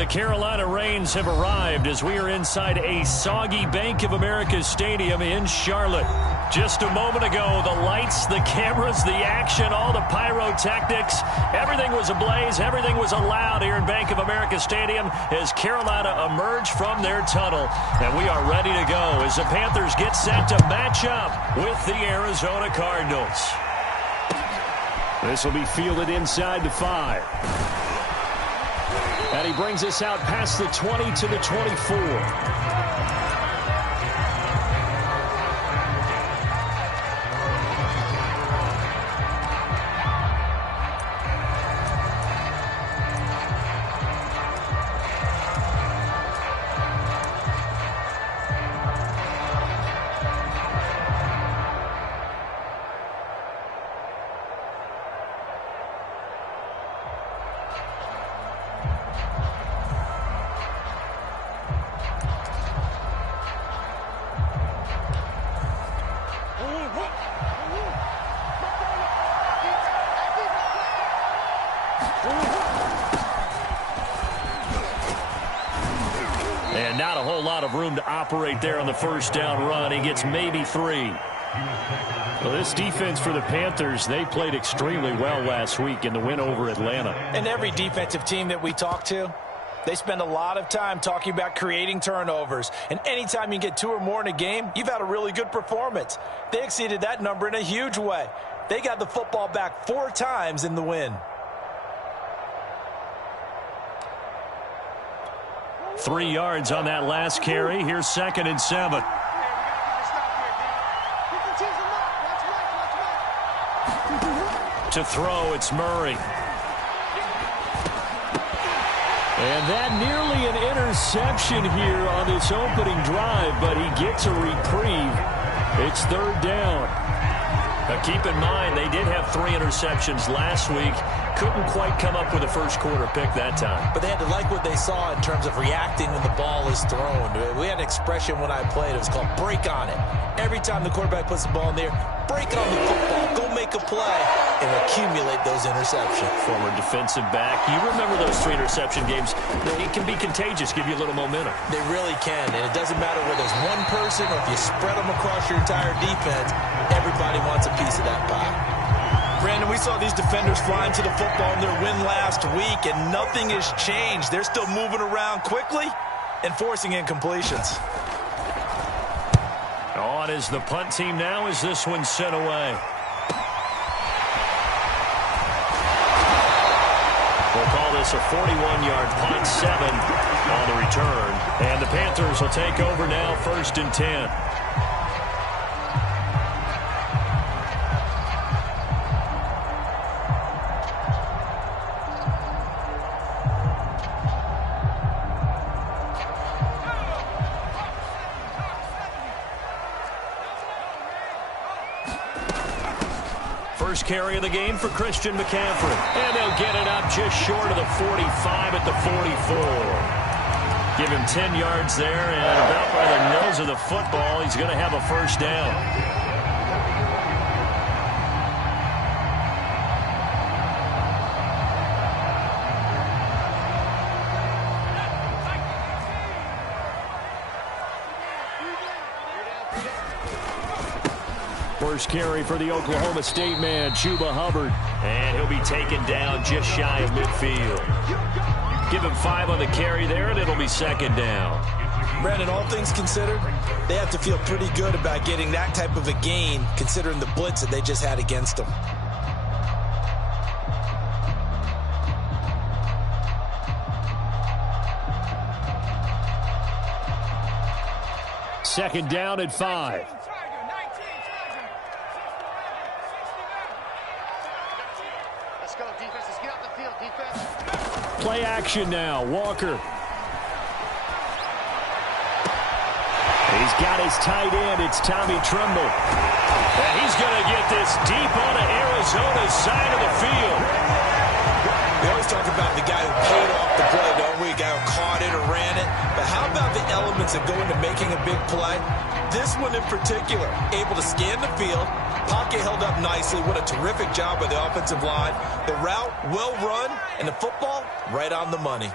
The Carolina Rains have arrived as we are inside a soggy Bank of America Stadium in Charlotte. Just a moment ago, the lights, the cameras, the action, all the pyrotechnics, everything was ablaze, everything was allowed here in Bank of America Stadium as Carolina emerged from their tunnel. And we are ready to go as the Panthers get set to match up with the Arizona Cardinals. This will be fielded inside the 5. And he brings us out past the 20 to the 24. And not a whole lot of room to operate there on the first down run. He gets maybe 3. Well, this defense for the Panthers, they played extremely well last week in the win over Atlanta. And every defensive team that we talk to, they spend a lot of time talking about creating turnovers. And anytime you get 2 or more in a game, you've had a really good performance. They exceeded that number in a huge way. They got the football back 4 times in the win. 3 yards on that last carry. Here's 2nd and 7. To throw, it's Murray. And that nearly an interception here on this opening drive, but he gets a reprieve. It's 3rd down. Now keep in mind, they did have 3 interceptions last week. Couldn't quite come up with a first-quarter pick that time. But they had to like what they saw in terms of reacting when the ball is thrown. We had an expression when I played. It was called break on it. Every time the quarterback puts the ball in there, break on the football, go make a play, and accumulate those interceptions. Former defensive back. You remember those 3 interception games. It can be contagious, give you a little momentum. They really can, and it doesn't matter whether it's one person or if you spread them across your entire defense, everybody wants a piece of that pie. Brandon, we saw these defenders flying to the football in their win last week, and nothing has changed. They're still moving around quickly and forcing incompletions. On is the punt team now as this one's sent away. We'll call this a 41-yard punt, 7 on the return. And the Panthers will take over now, 1st and 10. First carry of the game for Christian McCaffrey. And they'll get it up just short of the 45 at the 44. Give him 10 yards there, and about by the nose of the football, he's going to have a first down. First carry for the Oklahoma State man, Chuba Hubbard. And he'll be taken down just shy of midfield. Give him 5 on the carry there, and it'll be 2nd down. Brandon, all things considered, they have to feel pretty good about getting that type of a gain, considering the blitz that they just had against them. Second down at 5. Play action now. Walker. He's got his tight end. It's Tommy Tremble. And he's going to get this deep onto Arizona's side of the field. We always talk about the guy who paid off the play, don't we? The guy who caught it or ran it. But how about the elements that go into making a big play? This one in particular, able to scan the field. Pocket held up nicely. What a terrific job by the offensive line. The route, well run, and the football, right on the money.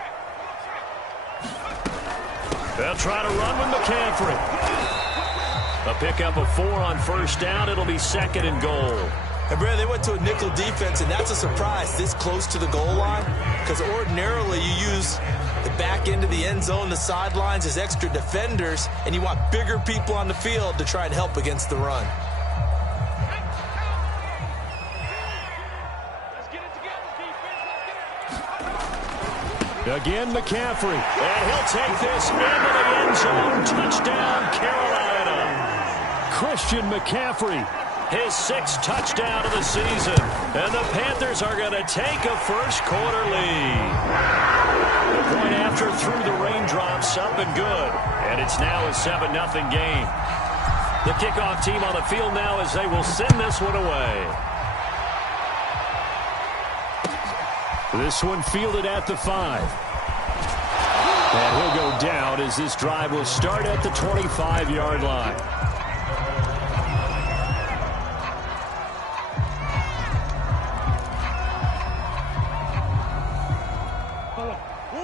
They'll try to run with McCaffrey. A pickup of 4 on first down. It'll be 2nd and goal. And Brad, they went to a nickel defense, and that's a surprise this close to the goal line, because ordinarily you use the back end of the end zone, the sidelines as extra defenders, and you want bigger people on the field to try and help against the run. Again, McCaffrey. And he'll take this into the end zone. Touchdown, Carolina. Christian McCaffrey, his 6th touchdown of the season. And the Panthers are going to take a first-quarter lead. The point after through the raindrops, up and good. And it's now a 7-0 game. The kickoff team on the field now as they will send this one away. This one fielded at the 5. And he'll go down as this drive will start at the 25-yard line.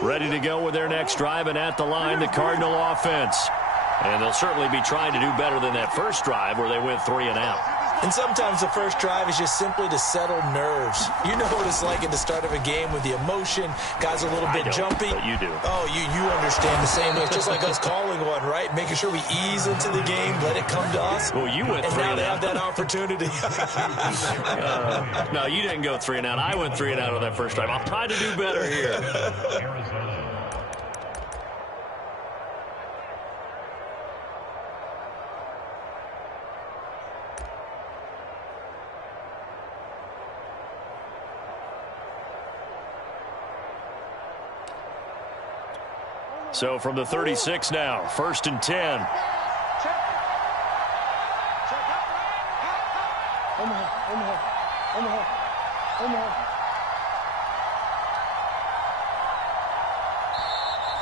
Ready to go with their next drive, and at the line, the Cardinal offense. And they'll certainly be trying to do better than that first drive where they went 3 and out. And sometimes the first drive is just simply to settle nerves. You know what it's like at the start of a game with the emotion. Guys are a little bit jumpy. But you do. Oh, you understand the same way. It's just like us calling one, right? Making sure we ease into the game, let it come to us. Well, you went 3 and out. And now they have that opportunity. No, you didn't go 3 and out. I went 3 and out on that first drive. I'll try to do better here. So from the 36 now, 1st and 10.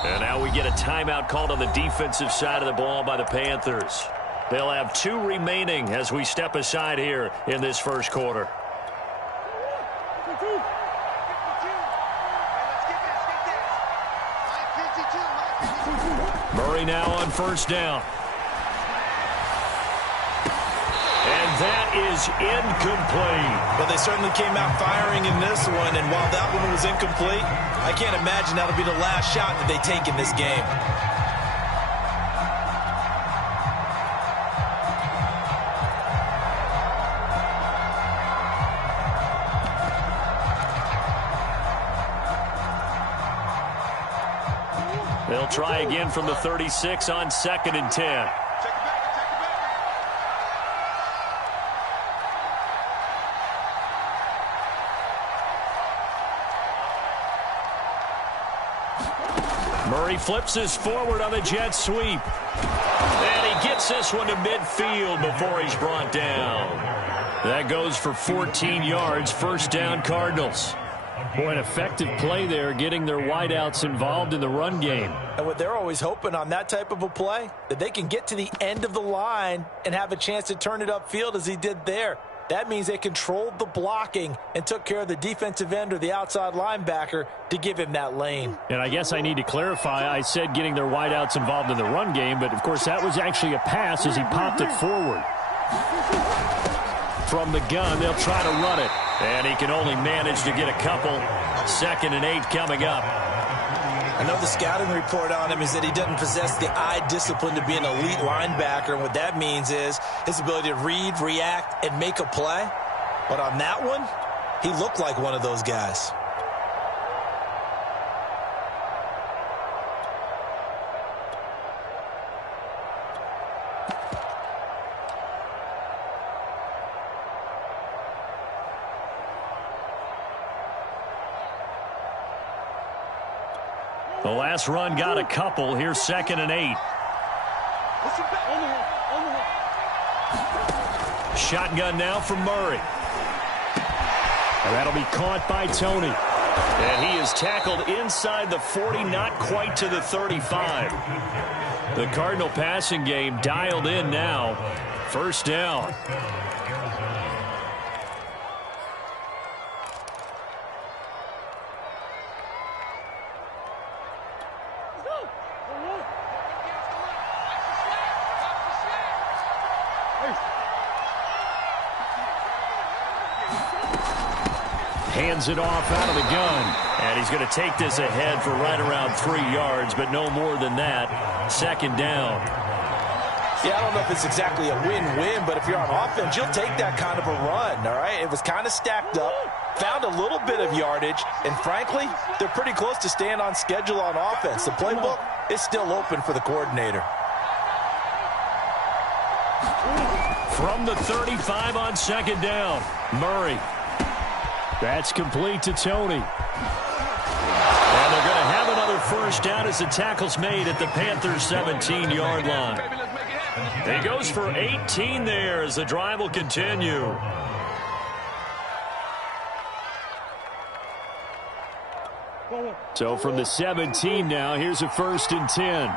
And now we get a timeout called on the defensive side of the ball by the Panthers. They'll have 2 remaining as we step aside here in this first quarter. Murray now on 1st down. And that is incomplete. But they certainly came out firing in this one, and while that one was incomplete, I can't imagine that'll be the last shot that they take in this game. They'll try again from the 36 on 2nd and 10. Murray flips this forward on the jet sweep. And he gets this one to midfield before he's brought down. That goes for 14 yards, 1st down Cardinals. Boy, an effective play there, getting their wideouts involved in the run game. And what they're always hoping on that type of a play, that they can get to the end of the line and have a chance to turn it upfield as he did there. That means they controlled the blocking and took care of the defensive end or the outside linebacker to give him that lane. And I guess I need to clarify, I said getting their wideouts involved in the run game, but of course that was actually a pass as he popped it forward. From the gun, they'll try to run it. And he can only manage to get a couple. 2nd and 8 coming up. I know the scouting report on him is that he doesn't possess the eye discipline to be an elite linebacker. And what that means is his ability to read, react, and make a play. But on that one, he looked like one of those guys. The last run got a couple. Here's 2nd and 8. Shotgun now from Murray. And that'll be caught by Tony. And he is tackled inside the 40, not quite to the 35. The Cardinal passing game dialed in now. 1st down. Hands it off out of the gun. And he's going to take this ahead for right around 3 yards, but no more than that. 2nd down. Yeah, I don't know if it's exactly a win-win, but if you're on offense, you'll take that kind of a run, all right? It was kind of stacked up, found a little bit of yardage, and frankly, they're pretty close to staying on schedule on offense. The playbook is still open for the coordinator. From the 35 on 2nd down, Murray. That's complete to Tony. And they're going to have another 1st down as the tackle's made at the Panthers' 17-yard line. He goes for 18 there as the drive will continue. So from the 17 now, here's a 1st and 10.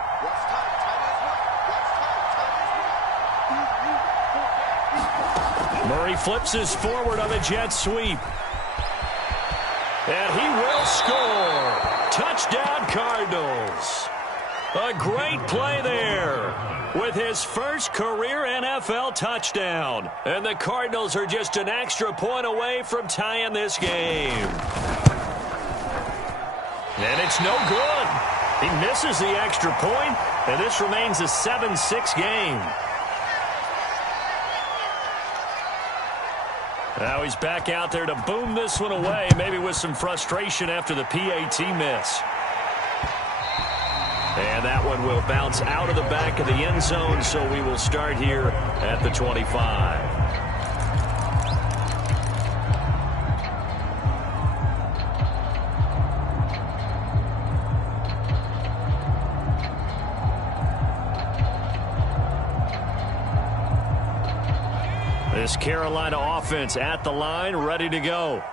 Murray flips this forward on the jet sweep. And he will score. Touchdown, Cardinals. A great play there with his first career NFL touchdown. And the Cardinals are just an extra point away from tying this game. And it's no good. He misses the extra point, and this remains a 7-6 game. Now he's back out there to boom this one away, maybe with some frustration after the PAT miss. And that one will bounce out of the back of the end zone, so we will start here at the 25. This Carolina offense at the line, ready to go.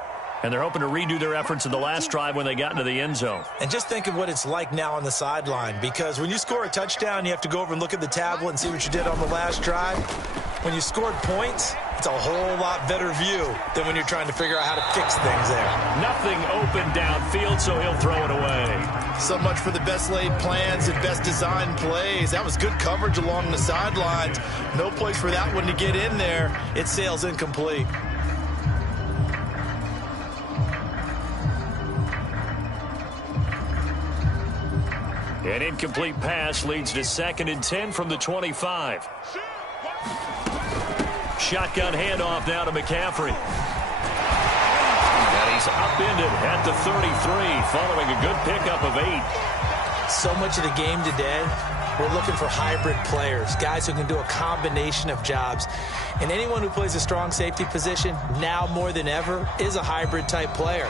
And they're hoping to redo their efforts in the last drive when they got into the end zone. And just think of what it's like now on the sideline, because when you score a touchdown, you have to go over and look at the tablet and see what you did on the last drive. When you scored points, it's a whole lot better view than when you're trying to figure out how to fix things there. Nothing open downfield, so he'll throw it away. So much for the best laid plans and best designed plays. That was good coverage along the sidelines. No place for that one to get in there. It sails incomplete. An incomplete pass leads to 2nd and 10 from the 25. Shotgun handoff now to McCaffrey. And he's upended at the 33 following a good pickup of 8. So much of the game today, we're looking for hybrid players, guys who can do a combination of jobs. And anyone who plays a strong safety position, now more than ever, is a hybrid type player.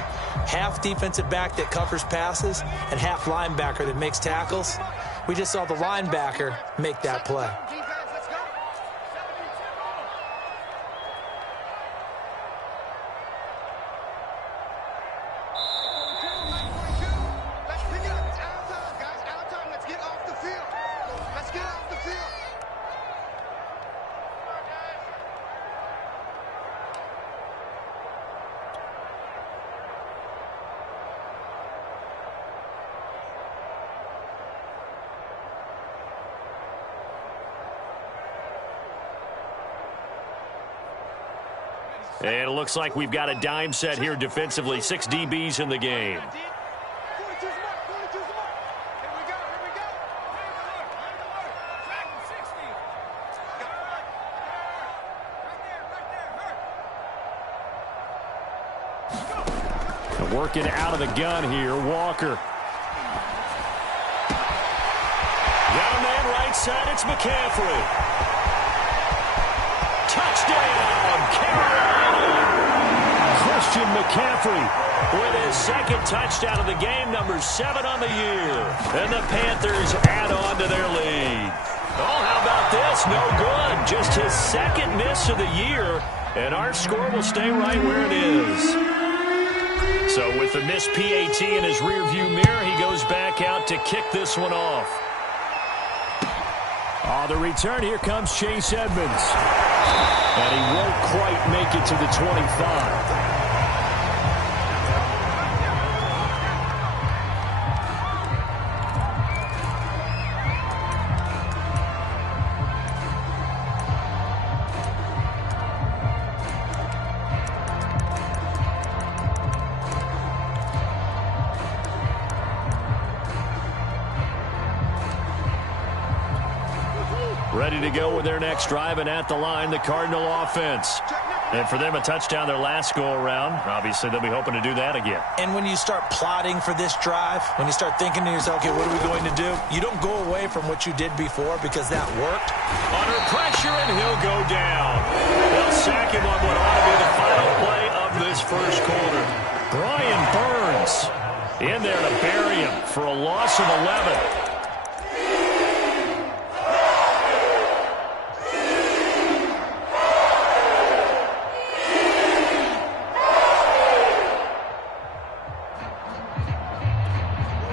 Half defensive back that covers passes and half linebacker that makes tackles. We just saw the linebacker make that play. And it looks like we've got a dime set here defensively. 6 DBs in the game. Working out of the gun here, Walker. Got a man right side, it's McCaffrey. Touchdown, Carolina! Christian McCaffrey with his 2nd touchdown of the game, number 7 on the year. And the Panthers add on to their lead. Oh, how about this? No good. Just his 2nd miss of the year, and our score will stay right where it is. So with the missed PAT in his rearview mirror, he goes back out to kick this one off. On the return, here comes Chase Edmonds. And he won't quite make it to the 25. Ready to go with their next drive, and at the line, the Cardinal offense. And for them, a touchdown their last go-around. Obviously, they'll be hoping to do that again. And when you start plotting for this drive, when you start thinking to yourself, okay, what are we going to do? You don't go away from what you did before because that worked. Under pressure, and he'll go down. They'll sack him on what ought to be the final play of this first quarter. Brian Burns in there to bury him for a loss of 11.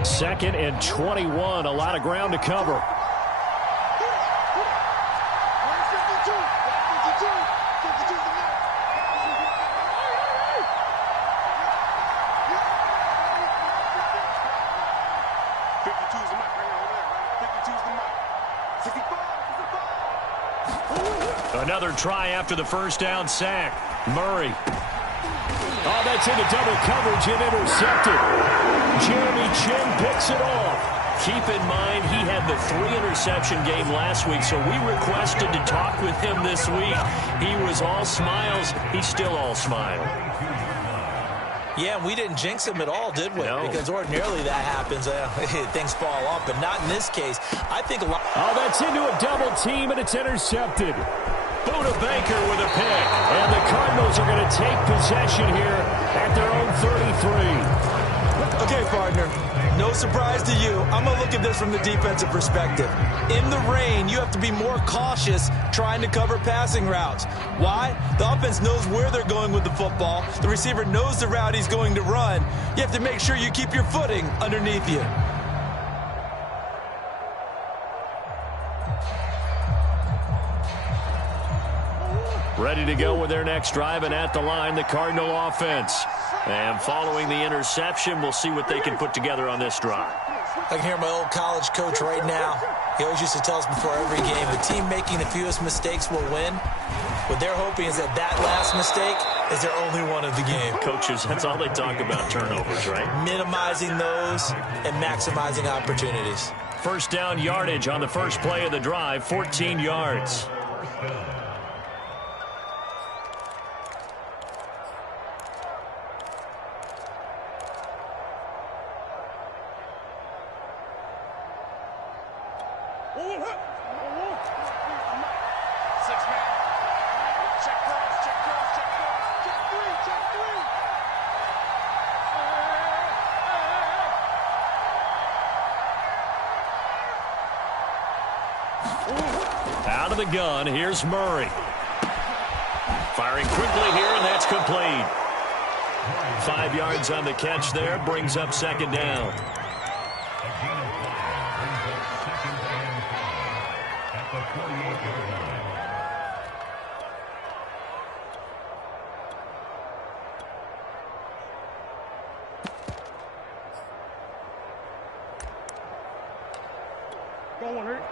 Second and 21, a lot of ground to cover. Another try after the first down sack. Murray. Oh, that's into double coverage and intercepted. Jeremy Chin picks it off. Keep in mind, he had the 3-interception game last week, so we requested to talk with him this week. He was all smiles. He's still all smile. Yeah, we didn't jinx him at all, did we? No. Because ordinarily that happens. Things fall off, but not in this case. I think a lot. Oh, that's into a double team, and it's intercepted. Buda Baker with a pick. And the Cardinals are going to take possession here at their own 33. Okay, partner, no surprise to you. I'm going to look at this from the defensive perspective. In the rain, you have to be more cautious trying to cover passing routes. Why? The offense knows where they're going with the football. The receiver knows the route he's going to run. You have to make sure you keep your footing underneath you. Ready to go with their next drive, and at the line, the Cardinal offense. And following the interception, we'll see what they can put together on this drive. I can hear my old college coach right now. He always used to tell us before every game, the team making the fewest mistakes will win. What they're hoping is that last mistake is their only one of the game. Coaches, that's all they talk about, turnovers, right? Minimizing those and maximizing opportunities. First down yardage on the first play of the drive, 14 yards. Out of the gun, here's Murray. Firing quickly here, and that's complete. 5 yards on the catch there, brings up second down. Going hurt.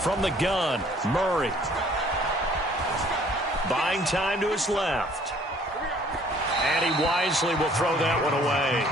From the gun, Murray. Buying time to his left. And he wisely will throw that one away.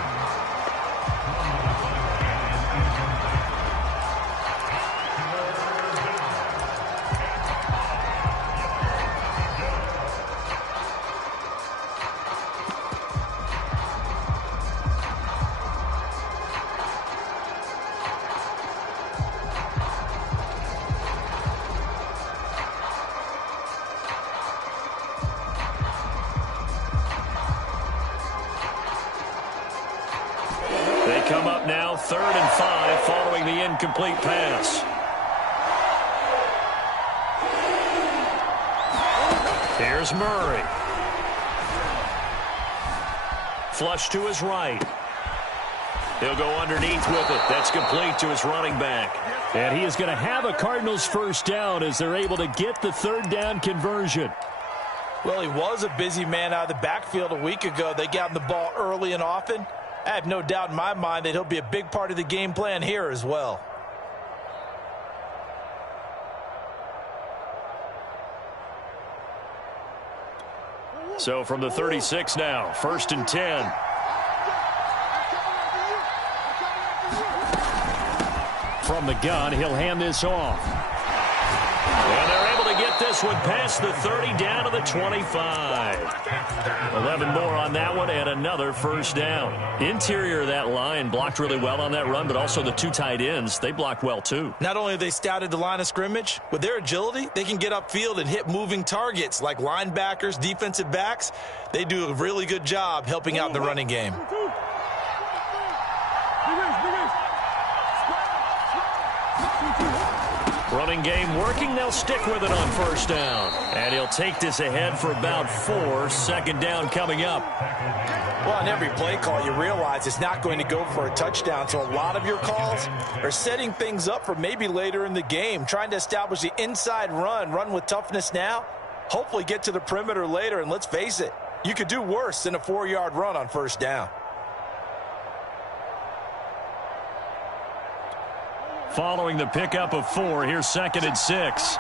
They come up now 3rd and 5 following the incomplete pass. Here's Murray. Flush to his right. He'll go underneath with it. That's complete to his running back. And he is going to have a Cardinals first down as they're able to get the 3rd down conversion. Well, he was a busy man out of the backfield a week ago. They got him the ball early and often. I have no doubt in my mind that he'll be a big part of the game plan here as well. So from the 36 now, 1st and 10. From the gun, he'll hand this off. And they're able to get this one past the 30 down to the 25. 11 more on that one and another first down. Interior of that line blocked really well on that run, but also the two tight ends, they blocked well too. Not only have they scouted the line of scrimmage, with their agility, they can get upfield and hit moving targets like linebackers, defensive backs. They do a really good job helping out in the running game. Running game working. They'll stick with it on first down. And he'll take this ahead for about 4. Second down coming up. Well, on every play call, you realize it's not going to go for a touchdown. So a lot of your calls are setting things up for maybe later in the game, trying to establish the inside run with toughness now, hopefully get to the perimeter later. And let's face it, you could do worse than a 4-yard run on first down. Following the pickup of 4, here's 2nd and 6.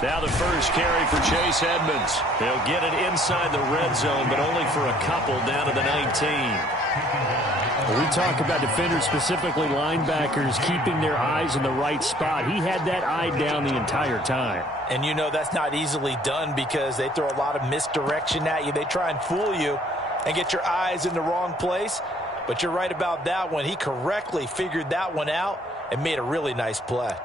Now the first carry for Chase Edmonds. He'll get it inside the red zone, but only for a couple down to the 19. We talk about defenders, specifically linebackers, keeping their eyes in the right spot. He had that eye down the entire time. And you know that's not easily done because they throw a lot of misdirection at you. They try and fool you and get your eyes in the wrong place. But you're right about that one. He correctly figured that one out and made a really nice play.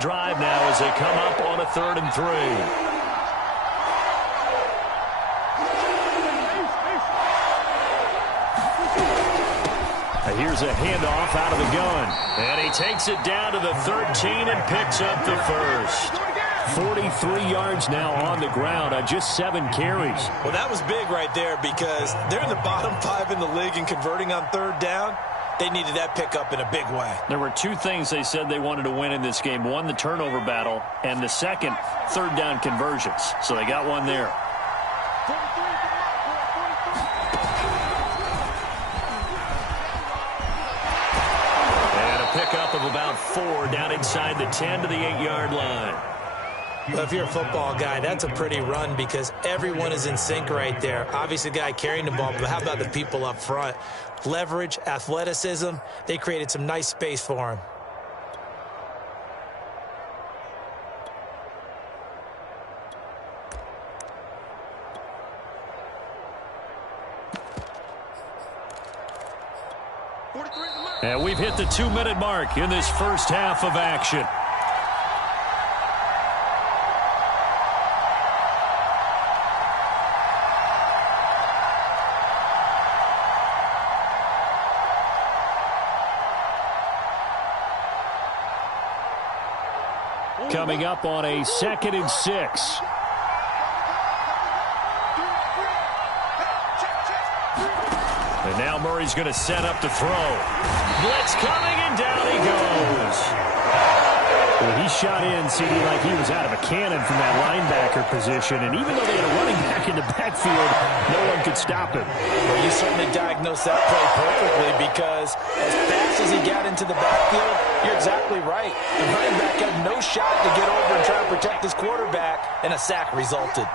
Drive now as they come up on a 3rd and 3. Here's a handoff out of the gun. And he takes it down to the 13 and picks up the first. 43 yards now on the ground on just 7 carries. Well, that was big right there because they're in the bottom 5 in the league in converting on 3rd down. They needed that pickup in a big way. There were 2 things they said they wanted to win in this game. One, the turnover battle, and the second, 3rd down conversions. So they got one there. And a pickup of about 4 down inside the 10 to the 8-yard line. Well, if you're a football guy, that's a pretty run because everyone is in sync right there. Obviously, the guy carrying the ball, but how about the people up front? Leverage, athleticism, they created some nice space for him. And we've hit the 2-minute mark in this first half of action. Coming up on a 2nd and 6. And now Murray's going to set up to throw. Blitz coming, and down he goes. Well, he shot in, CD, like he was out of a cannon from that linebacker position. And even though they had a running back in the backfield, no one could stop him. Well, you certainly diagnosed that play perfectly because as fast as he got into the backfield, you're exactly right. The running back had no shot to get over and try to protect his quarterback, and a sack resulted.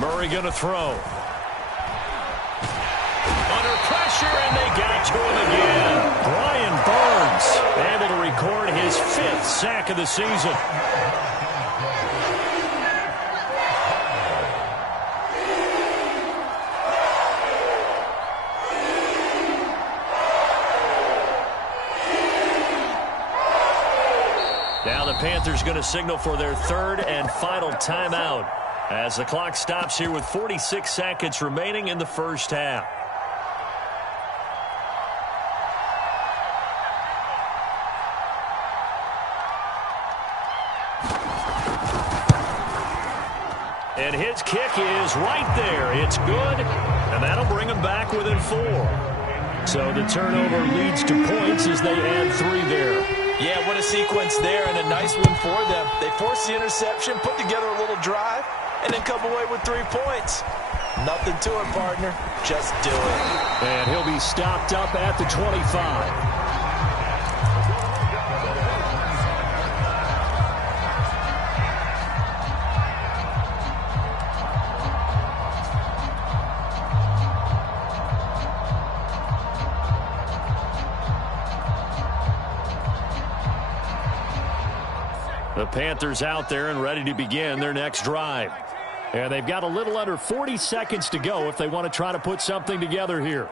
Murray going to throw. Under pressure, and they got to him again. Brian Burns able to record his 5th sack of the season. Now the Panthers going to signal for their third and final timeout as the clock stops here with 46 seconds remaining in the first half. And his kick is right there. It's good, and that'll bring him back within 4. So the turnover leads to points as they add 3 there. Yeah, what a sequence there, and a nice one for them. They forced the interception, put together a little drive, and then come away with 3 points. Nothing to it, partner. Just do it. And he'll be stopped up at the 25. The Panthers out there and ready to begin their next drive. And they've got a little under 40 seconds to go if they want to try to put something together here.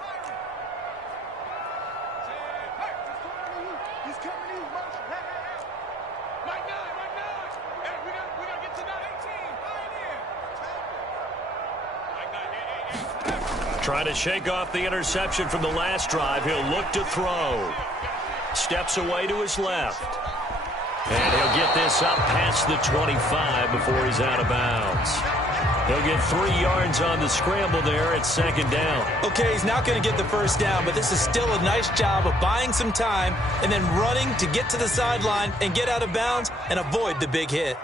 Trying to shake off the interception from the last drive. He'll look to throw. Steps away to his left. And he'll get this up past the 25 before he's out of bounds. He'll get 3 yards on the scramble there at second down. Okay, he's not going to get the first down, but this is still a nice job of buying some time and then running to get to the sideline and get out of bounds and avoid the big hit.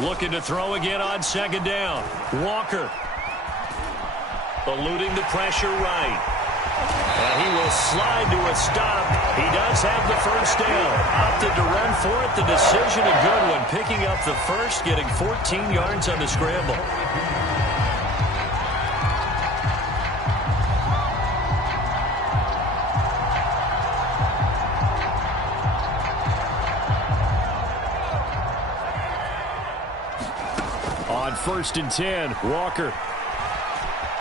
Looking to throw again on second down. Walker. Eluding the pressure right. And he will slide to a stop. He does have the first down. Opted to run for it. The decision a good one. Picking up the first, getting 14 yards on the scramble. First and 10, Walker.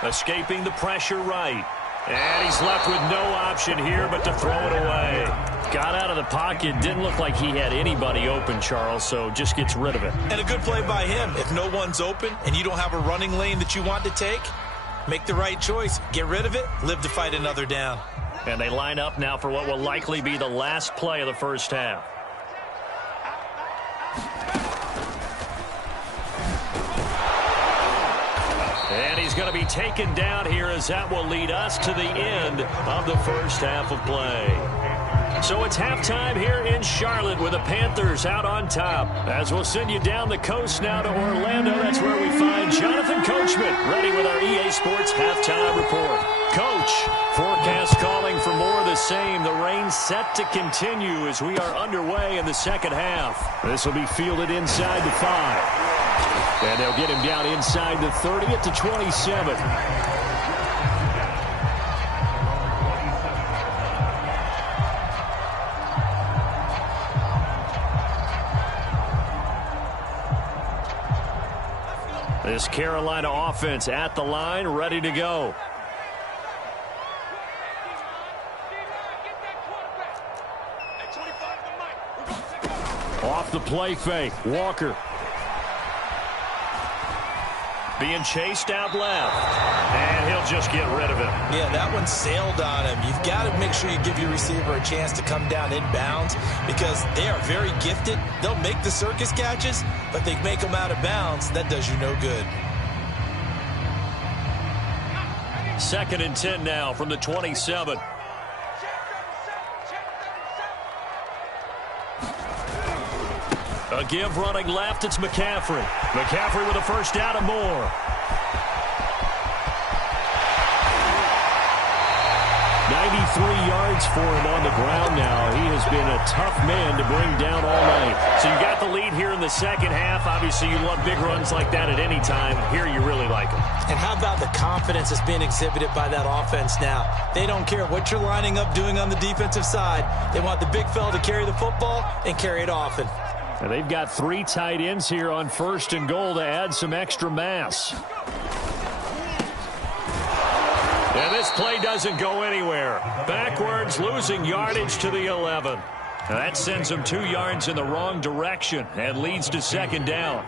Escaping the pressure right. And he's left with no option here but to throw it away. Got out of the pocket. Didn't look like he had anybody open, Charles, so just gets rid of it. And a good play by him. If no one's open and you don't have a running lane that you want to take, make the right choice. Get rid of it. Live to fight another down. And they line up now for what will likely be the last play of the first half. And he's going to be taken down here as that will lead us to the end of the first half of play. So it's halftime here in Charlotte with the Panthers out on top. As we'll send you down the coast now to Orlando, that's where we find Jonathan Coachman ready with our EA Sports halftime report. Coach, forecast calling for more of the same. The rain set to continue as we are underway in the second half. This will be fielded inside the 5. And they'll get him down inside the 30 at the 27. This Carolina offense at the line, ready to go. Off the play fake, Walker. Being chased out left. And he'll just get rid of it. Yeah, that one sailed on him. You've got to make sure you give your receiver a chance to come down inbounds because they are very gifted. They'll make the circus catches, but they make them out of bounds. That does you no good. Second and 10 now from the 27. A give running left, it's McCaffrey. McCaffrey with a first down and more. 95 yards for him on the ground now. He has been a tough man to bring down all night. So you got the lead here in the second half. Obviously, you love big runs like that at any time. Here, you really like them. And how about the confidence that's being exhibited by that offense now? They don't care what you're lining up doing on the defensive side. They want the big fella to carry the football and carry it often. And they've got 3 tight ends here on 1st and goal to add some extra mass. And this play doesn't go anywhere. Backwards, losing yardage to the 11. Now that sends them 2 yards in the wrong direction and leads to 2nd down.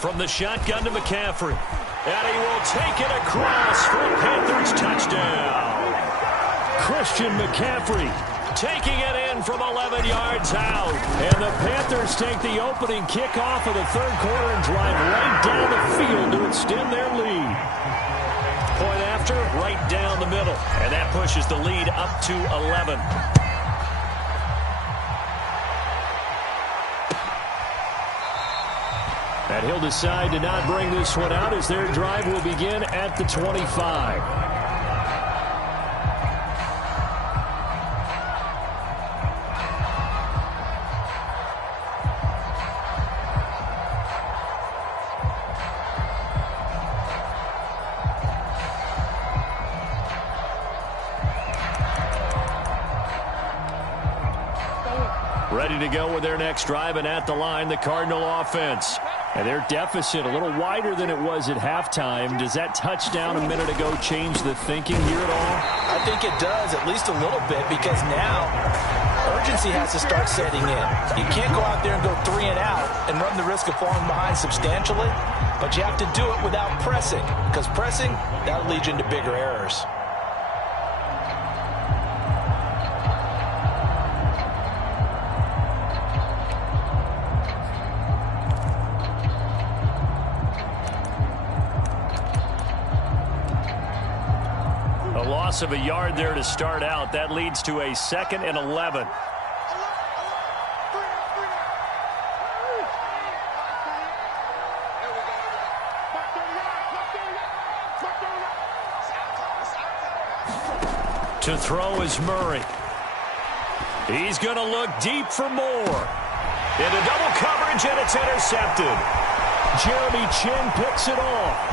From the shotgun to McCaffrey. And he will take it across for a Panthers touchdown. Christian McCaffrey taking it in from 11 yards out. And the Panthers take the opening kickoff of the 3rd quarter and drive right down the field to extend their lead. Point after, right down the middle. And that pushes the lead up to 11. And he'll decide to not bring this one out as their drive will begin at the 25. Ready to go with their next drive, and at the line, the Cardinal offense. And their deficit a little wider than it was at halftime. Does that touchdown a minute ago change the thinking here at all? I think it does, at least a little bit, because now urgency has to start setting in. You can't go out there and go 3 and out and run the risk of falling behind substantially, but you have to do it without pressing, because pressing, that'll lead you into bigger errors. Loss of a yard there to start out. That leads to a 2nd and 11. To throw is Murray. He's going to look deep for more. Into double coverage, and it's intercepted. Jeremy Chin picks it off.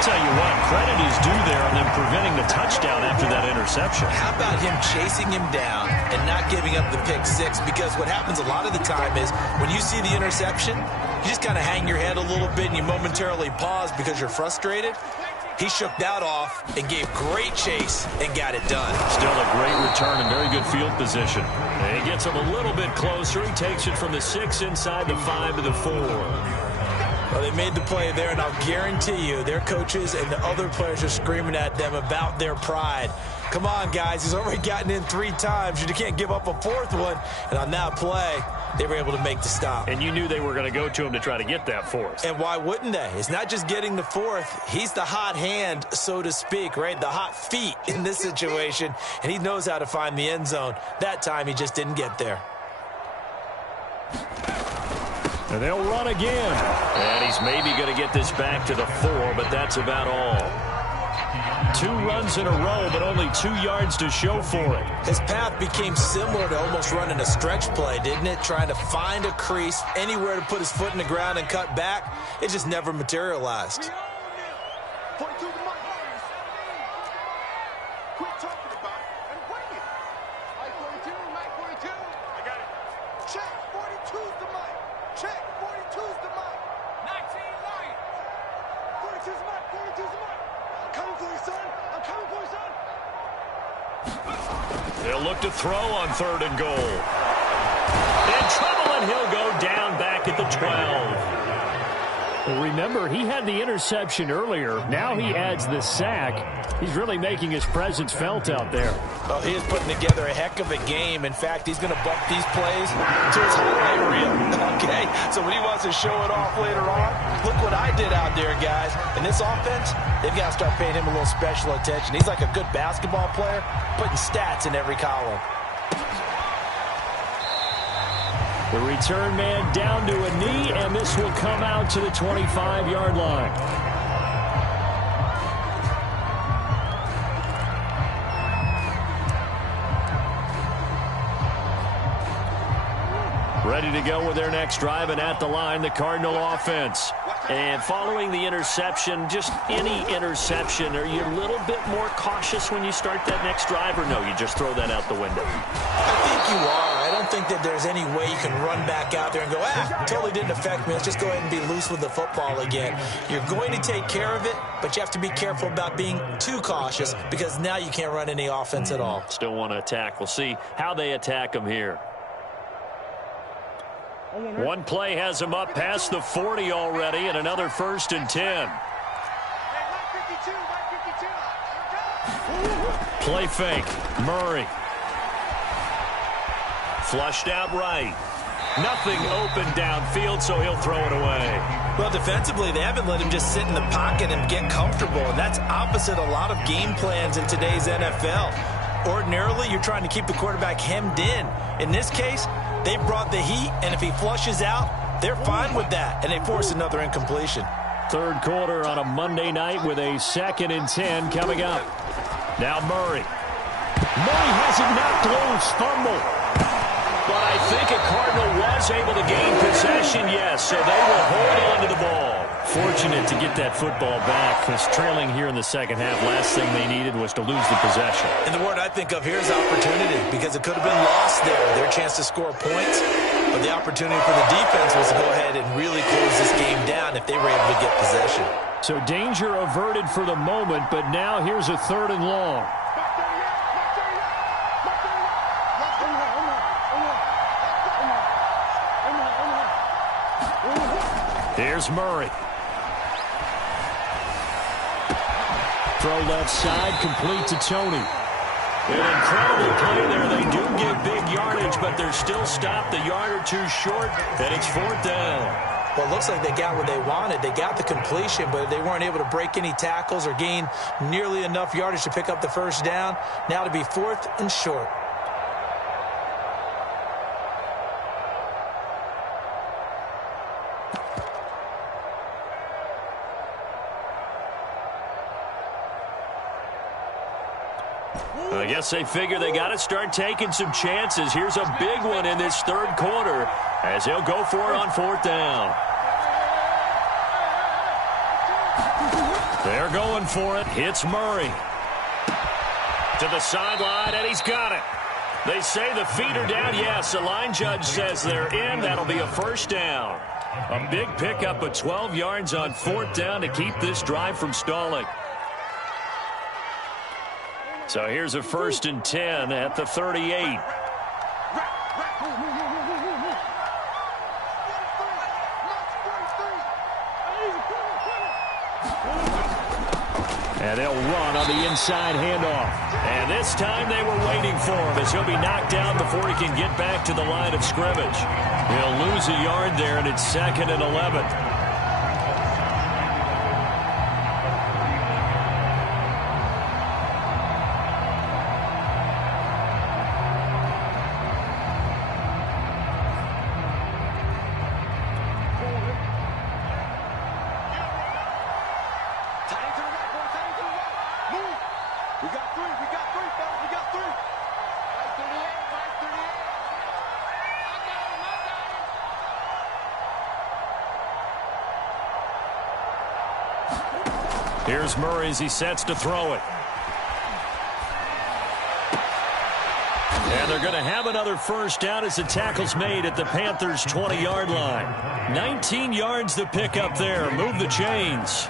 I'll tell you what, credit is due there on them preventing the touchdown after that interception. How about him chasing him down and not giving up the pick 6? Because what happens a lot of the time is when you see the interception, you just kind of hang your head a little bit and you momentarily pause because you're frustrated. He shook that off and gave great chase and got it done. Still a great return and very good field position. And he gets him a little bit closer. He takes it from the 6 inside the 5 to the 4. Well, they made the play there, and I'll guarantee you their coaches and the other players are screaming at them about their pride. Come on, guys. He's already gotten in 3 times. You can't give up a 4th one. And on that play, they were able to make the stop. And you knew they were going to go to him to try to get that 4th. And why wouldn't they? It's not just getting the 4th. He's the hot hand, so to speak, right? The hot feet in this situation. And he knows how to find the end zone. That time, he just didn't get there. And they'll run again. And he's maybe going to get this back to the 4, but that's about all. 2 runs in a row, but only 2 yards to show for it. His path became similar to almost running a stretch play, didn't it? Trying to find a crease, anywhere to put his foot in the ground and cut back. It just never materialized. They'll look to throw on 3rd and goal. In trouble, and he'll go down back at the 12. Well, remember, he had the interception earlier. Now he adds the sack. He's really making his presence felt out there. Well, he is putting together a heck of a game. In fact, he's going to bump these plays to his highlight reel. Okay, so when he wants to show it off later on, look what I did out there, guys. In this offense, they've got to start paying him a little special attention. He's like a good basketball player, putting stats in every column. The return man down to a knee, and this will come out to the 25-yard line. Ready to go with their next drive, and at the line, the Cardinal offense. And following the interception, just any interception, are you a little bit more cautious when you start that next drive, or no, you just throw that out the window? I think you are. I don't think that there's any way you can run back out there and go, totally didn't affect me. Let's just go ahead and be loose with the football again. You're going to take care of it, but you have to be careful about being too cautious because now you can't run any offense at all. Still want to attack. We'll see how they attack them here. One play has him up past the 40 already, and another 1st and 10. Play fake. Murray. Flushed out right. Nothing open downfield, so he'll throw it away. Well, defensively, they haven't let him just sit in the pocket and get comfortable, and that's opposite a lot of game plans in today's NFL. Ordinarily, you're trying to keep the quarterback hemmed in. In this case, they brought the heat, and if he flushes out, they're fine with that, and they force another incompletion. Third quarter on a Monday night with a 2nd and 10 coming up. Now Murray. Murray has it knocked loose. Fumble. But I think a Cardinal was able to gain possession, yes, so they will hold on to the ball. Fortunate to get that football back, because trailing here in the second half, last thing they needed was to lose the possession. And the word I think of here is opportunity, because it could have been lost there, their chance to score points. But the opportunity for the defense was to go ahead and really close this game down if they were able to get possession. So danger averted for the moment, but now here's a 3rd and long. Here's Murray. Throw left side, complete to Tony. An incredible play there. They do get big yardage, but they're still stopped a yard or two short, and it's 4th down. Well, it looks like they got what they wanted. They got the completion, but they weren't able to break any tackles or gain nearly enough yardage to pick up the 1st down. Now to be 4th and short. I guess they figure they got to start taking some chances. Here's a big one in this 3rd quarter as he'll go for it on 4th down. They're going for it. Hits Murray. To the sideline, and he's got it. They say the feet are down. Yes, the line judge says they're in. That'll be a 1st down. A big pickup of 12 yards on 4th down to keep this drive from stalling. So here's a 1st and 10 at the 38. And they'll run on the inside handoff. And this time they were waiting for him as he'll be knocked down before he can get back to the line of scrimmage. He'll lose a yard there, and it's 2nd and 11. Here's Murray as he sets to throw it. And they're going to have another 1st down as the tackle's made at the Panthers' 20-yard line. 19 yards to pick up there. Move the chains.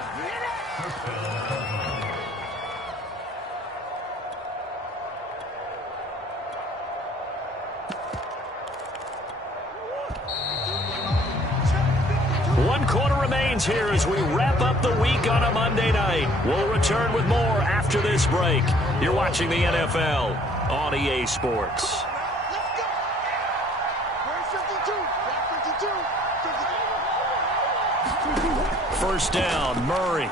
happens here as we wrap up the week on a Monday night. We'll return with more after this break. You're watching the NFL on EA Sports. First down, Murray.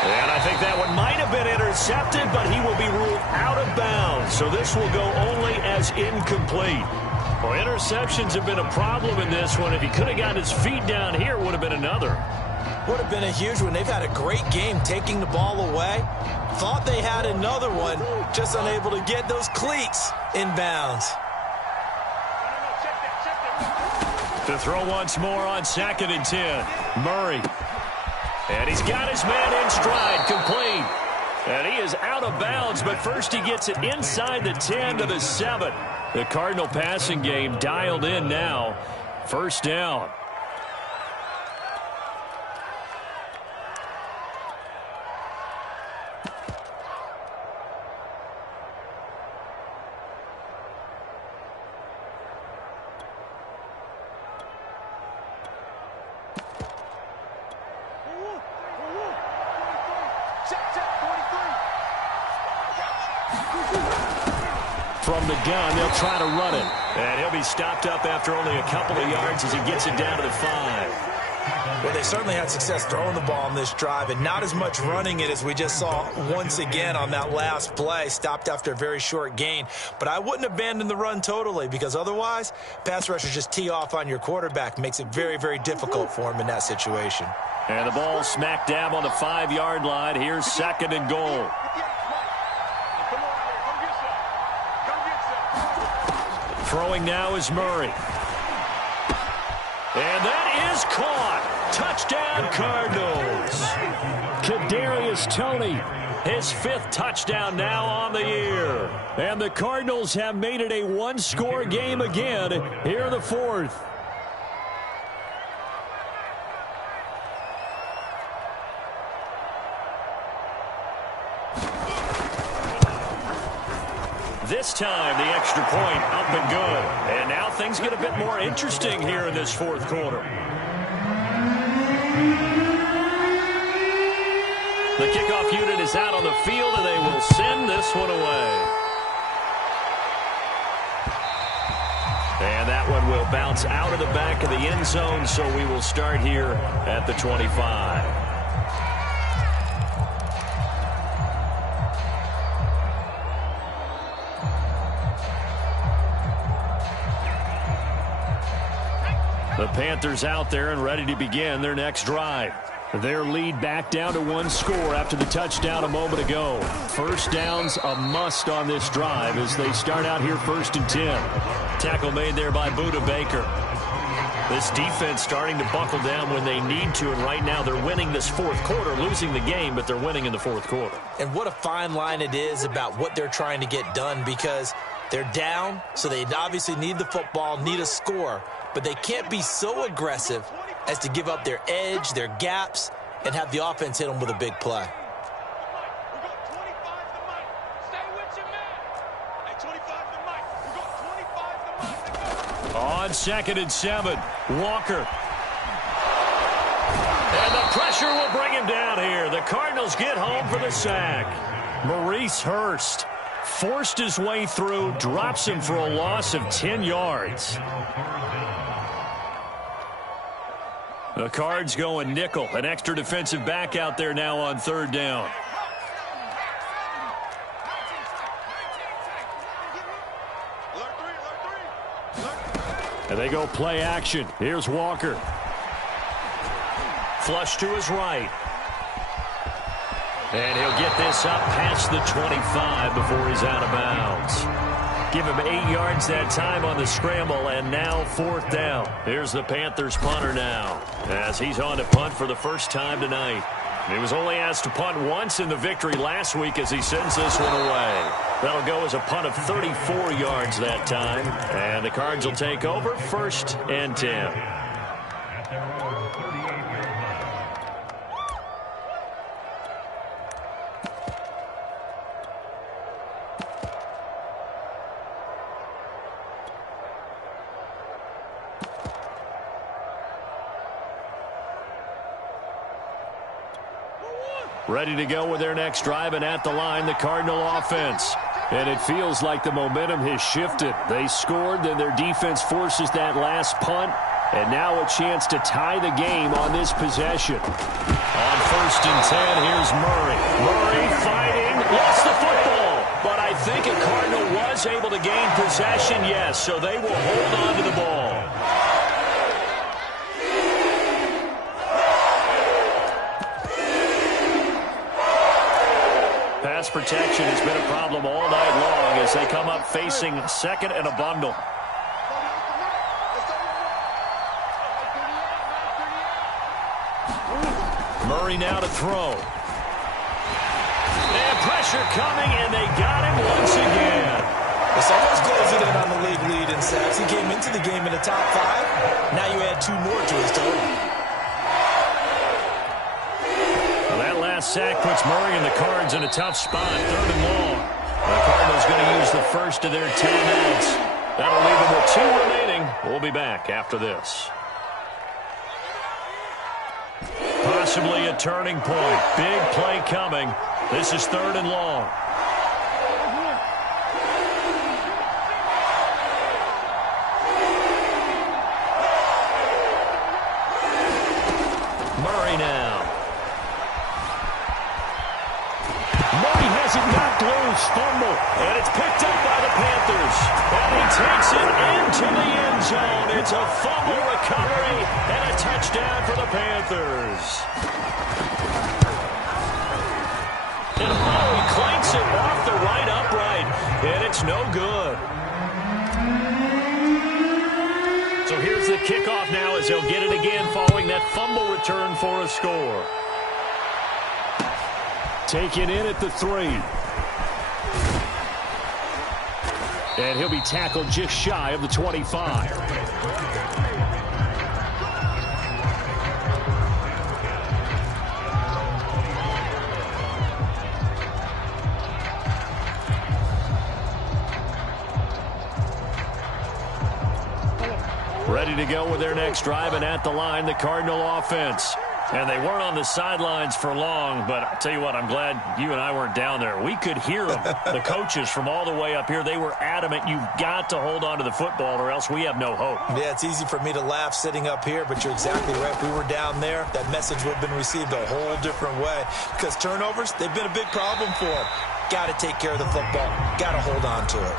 And I think that one might have been intercepted, but he will be ruled out of bounds. So this will go only as incomplete. Well, interceptions have been a problem in this one. If he could have gotten his feet down here, would have been another. Would have been a huge one. They've had a great game taking the ball away. Thought they had another one, just unable to get those cleats in bounds. To throw once more on 2nd and 10. Murray. And he's got his man in stride, complete. And he is out of bounds, but first he gets it inside the 10 to the 7. The Cardinal passing game dialed in now. First down. From the gun, they'll try to run it. And he'll be stopped up after only a couple of yards as he gets it down to the 5. Well, they certainly had success throwing the ball on this drive and not as much running it as we just saw once again on that last play. Stopped after a very short gain. But I wouldn't abandon the run totally because otherwise, pass rushers just tee off on your quarterback. Makes it very, very difficult for him in that situation. And the ball smack dab on the 5-yard line. Here's 2nd and goal. Throwing now is Murray. And that is caught. Touchdown, Cardinals. Kadarius Toney, his 5th touchdown now on the year. And the Cardinals have made it a one-score game again here in the 4th. This time, the extra point up and good. And now things get a bit more interesting here in this 4th quarter. The kickoff unit is out on the field, and they will send this one away. And that one will bounce out of the back of the end zone, so we will start here at the 25. The Panthers out there and ready to begin their next drive. Their lead back down to 1 score after the touchdown a moment ago. First down's a must on this drive as they start out here 1st and 10. Tackle made there by Budda Baker. This defense starting to buckle down when they need to, and right now they're winning this 4th quarter, losing the game, but they're winning in the 4th quarter. And what a fine line it is about what they're trying to get done because they're down, so they obviously need the football, need a score. But they can't be so aggressive as to give up their edge, their gaps, and have the offense hit them with a big play. On 2nd and 7, Walker. And the pressure will bring him down here. The Cardinals get home for the sack. Maurice Hurst forced his way through, drops him for a loss of 10 yards. The Cards going nickel. An extra defensive back out there now on 3rd down. And they go play action. Here's Walker. Flush to his right. And he'll get this up past the 25 before he's out of bounds. Give him 8 yards that time on the scramble, and now 4th down. Here's the Panthers punter now, as he's on to punt for the first time tonight. He was only asked to punt once in the victory last week as he sends this one away. That'll go as a punt of 34 yards that time, and the Cards will take over 1st and 10. Ready to go with their next drive, and at the line, the Cardinal offense. And it feels like the momentum has shifted. They scored, then their defense forces that last punt, and now a chance to tie the game on this possession. On 1st and 10, here's Murray. Murray fighting, lost the football. But I think a Cardinal was able to gain possession, yes, so they will hold on to the ball. Pass protection has been a problem all night long as they come up facing 2nd and a bundle. Murray now to throw. And pressure coming, and they got him once again. It's almost closing in on the league lead in sacks. He came into the game in the top 5. Now you add 2 more to his total. Well, that last sack puts Murray and the Cards in a tough spot, 3rd and long. The Cardinals going to use the first of their timeouts. That'll leave them with 2 remaining. We'll be back after this. Possibly a turning point. Big play coming. This is 3rd and long. Murray now. Murray has it knocked loose. Fumble. And it's picked up by the Panthers. And he takes it into the end zone. It's a fumble recovery and a touchdown for the Panthers. And Murray clanks it off the right upright. And it's no good. So here's the kickoff now as they'll get it again following that fumble return for a score. Taken in at the 3. And he'll be tackled just shy of the 25. Ready to go with their next drive, and at the line, the Cardinal offense. And they weren't on the sidelines for long, but I'll tell you what, I'm glad you and I weren't down there. We could hear them, the coaches from all the way up here. They were adamant, you've got to hold on to the football or else we have no hope. Yeah, it's easy for me to laugh sitting up here, but you're exactly right. If we were down there, that message would have been received a whole different way. Because turnovers, they've been a big problem for them. Got to take care of the football. Got to hold on to it.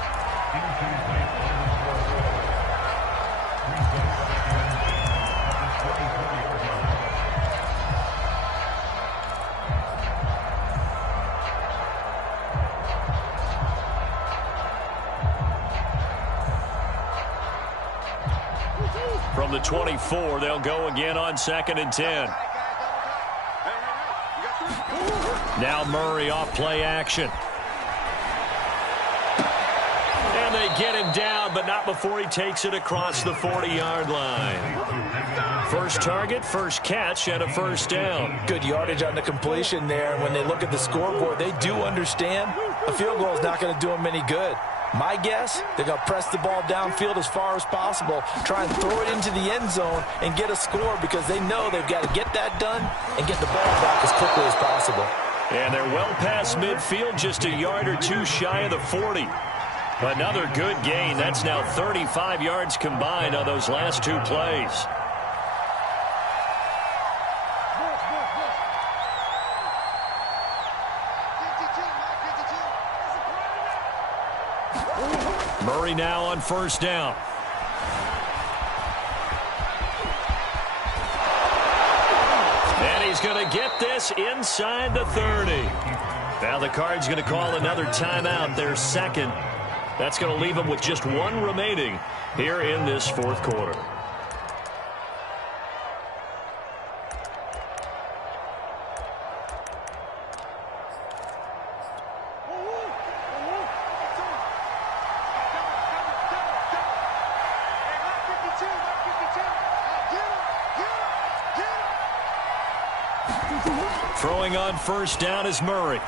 From the 24, they'll go again on 2nd and 10. Now Murray off play action. And they get him down, but not before he takes it across the 40-yard line. First target, first catch, and a first down. Good yardage on the completion there. And when they look at the scoreboard, they do understand a field goal is not going to do them any good. My guess, they're going to press the ball downfield as far as possible, try and throw it into the end zone and get a score because they know they've got to get that done and get the ball back as quickly as possible. And they're well past midfield, just a yard or 2 shy of the 40. Another good gain. That's now 35 yards combined on those last 2 plays. Murray now on first down. And he's going to get this inside the 30. Now the Cards going to call another timeout, their second. That's going to leave them with just 1 remaining here in this 4th quarter. Throwing on first down is Murray.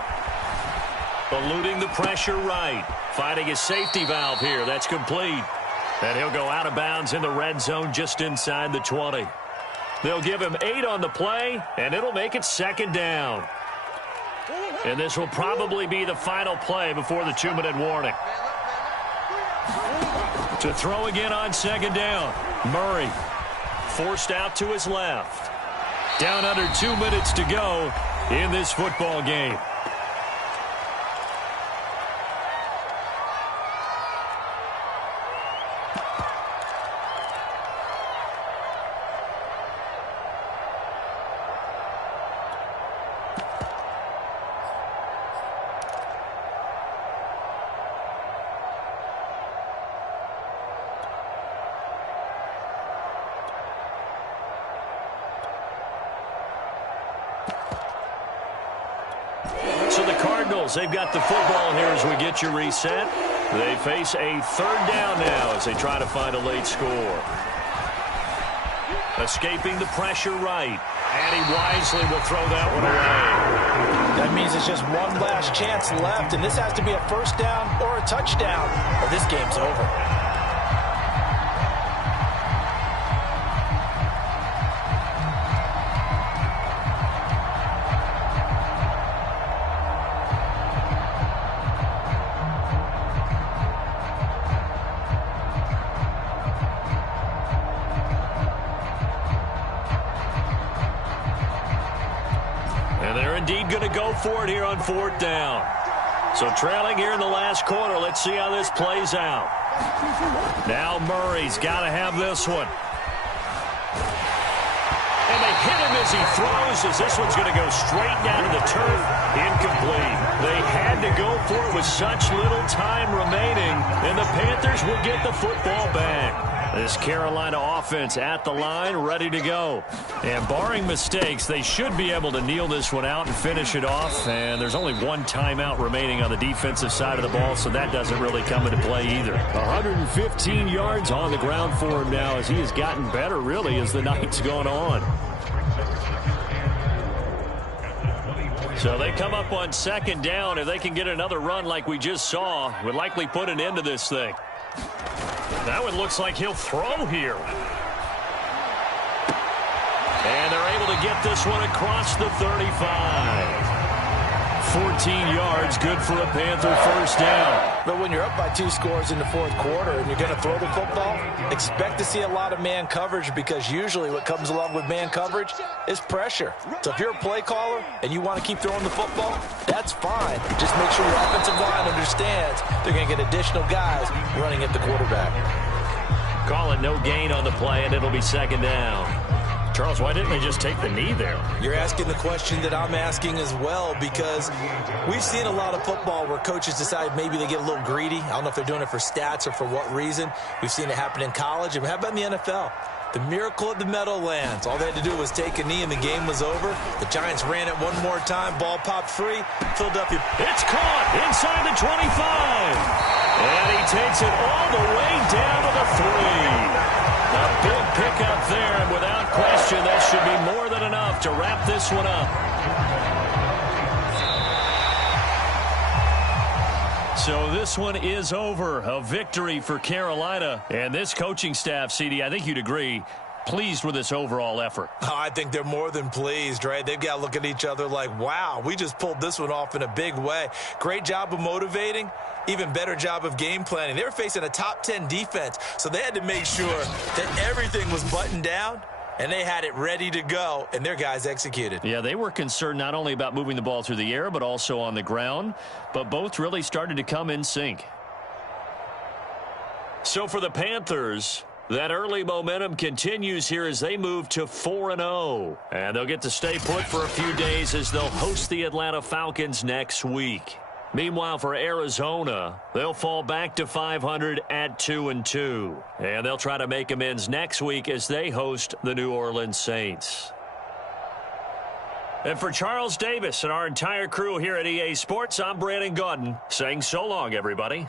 Eluding the pressure right. Finding his safety valve here. That's complete. And he'll go out of bounds in the red zone just inside the 20. They'll give him 8 on the play, and it'll make it 2nd down. And this will probably be the final play before the 2-minute warning. To throw again on second down. Murray forced out to his left. Down under 2 minutes to go in this football game. So the Cardinals, they've got the football here as we get you reset. They face a third down now as they try to find a late score. Escaping the pressure right. And he wisely will throw that one away. That means it's just one last chance left, and this has to be a first down or a touchdown, or this game's over. And they're indeed going to go for it here on fourth down. So trailing here in the last quarter. Let's see how this plays out. Now Murray's got to have this one. And they hit him as he throws, as this one's going to go straight down to the turf. Incomplete. They had to go for it with such little time remaining, and the Panthers will get the football back. This Carolina offense at the line, ready to go. And barring mistakes, they should be able to kneel this one out and finish it off. And there's only one timeout remaining on the defensive side of the ball, so that doesn't really come into play either. 115 yards on the ground for him now as he has gotten better, really, as the night's gone on. So they come up on second down. If they can get another run like we just saw, would likely put an end to this thing. That one looks like he'll throw here. And they're able to get this one across the 35. 14 yards, good for a Panther first down. But when you're up by 2 scores in the fourth quarter and you're going to throw the football, expect to see a lot of man coverage, because usually what comes along with man coverage is pressure. So if you're a play caller and you want to keep throwing the football, that's fine. Just make sure your offensive line understands they're going to get additional guys running at the quarterback. Call it no gain on the play, and it'll be second down. Charles, why didn't they just take the knee there? You're asking the question that I'm asking as well, because we've seen a lot of football where coaches decide maybe they get a little greedy. I don't know if they're doing it for stats or for what reason. We've seen it happen in college. And how about in the NFL? The miracle at the Meadowlands. All they had to do was take a knee and the game was over. The Giants ran it one more time. Ball popped free. Philadelphia. It's caught inside the 25. And he takes it all the way down to the 3. A big pickup there, and without question, that should be more than enough to wrap this one up. So this one is over. A victory for Carolina. And this coaching staff, CD, I think you'd agree, pleased with this overall effort. Oh, I think they're more than pleased, right? They've got to look at each other like, wow, we just pulled this one off in a big way. Great job of motivating. Even better job of game planning. They were facing a top 10 defense, so they had to make sure that everything was buttoned down, and they had it ready to go, and their guys executed. Yeah, they were concerned not only about moving the ball through the air, but also on the ground, but both really started to come in sync. So for the Panthers, that early momentum continues here as they move to 4-0. And they'll get to stay put for a few days as they'll host the Atlanta Falcons next week. Meanwhile, for Arizona, they'll fall back to 500 at 2-2. And they'll try to make amends next week as they host the New Orleans Saints. And for Charles Davis and our entire crew here at EA Sports, I'm Brandon Gaudin saying so long, everybody.